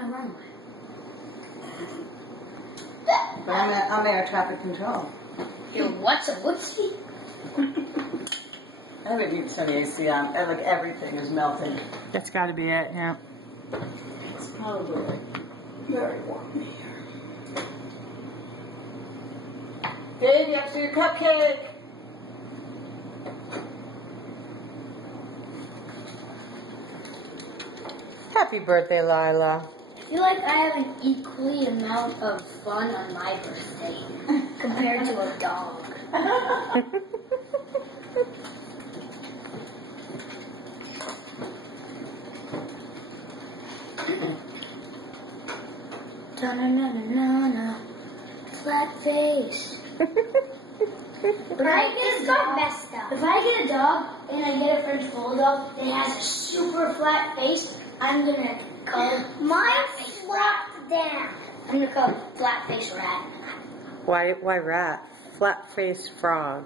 my runway. But I'm air traffic control. You're what's a whoopsie? I would need some AC on. Like everything is melting. That's got to be it, yeah. It's probably like very warm in here. Dave, you have to do your cupcake. Happy birthday, Lila. I feel like I have an equally amount of fun on my birthday compared to a dog. Da-na-na-na-na-na. Flat face. If I get a dog and I get a French Bulldog that has a super flat face, I'm gonna call it mine's flat down. I'm gonna call it flat face rat. Why rat? Flat faced frog.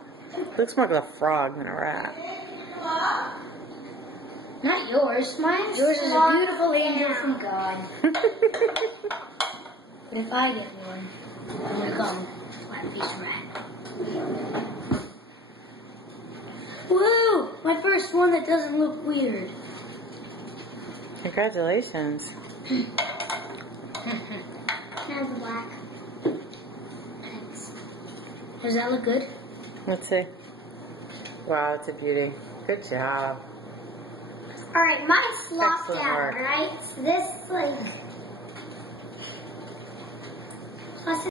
Looks more like a frog than a rat. Not yours. Mine's yours is a beautiful angel from God. But if I get one, I'm gonna call him flat face rat. Woo! My first one that doesn't look weird. Congratulations. Now the black. Thanks. Does that look good? Let's see. Wow, it's a beauty. Good job. Alright, mine's flopped Excellent out, work. right? So this, like,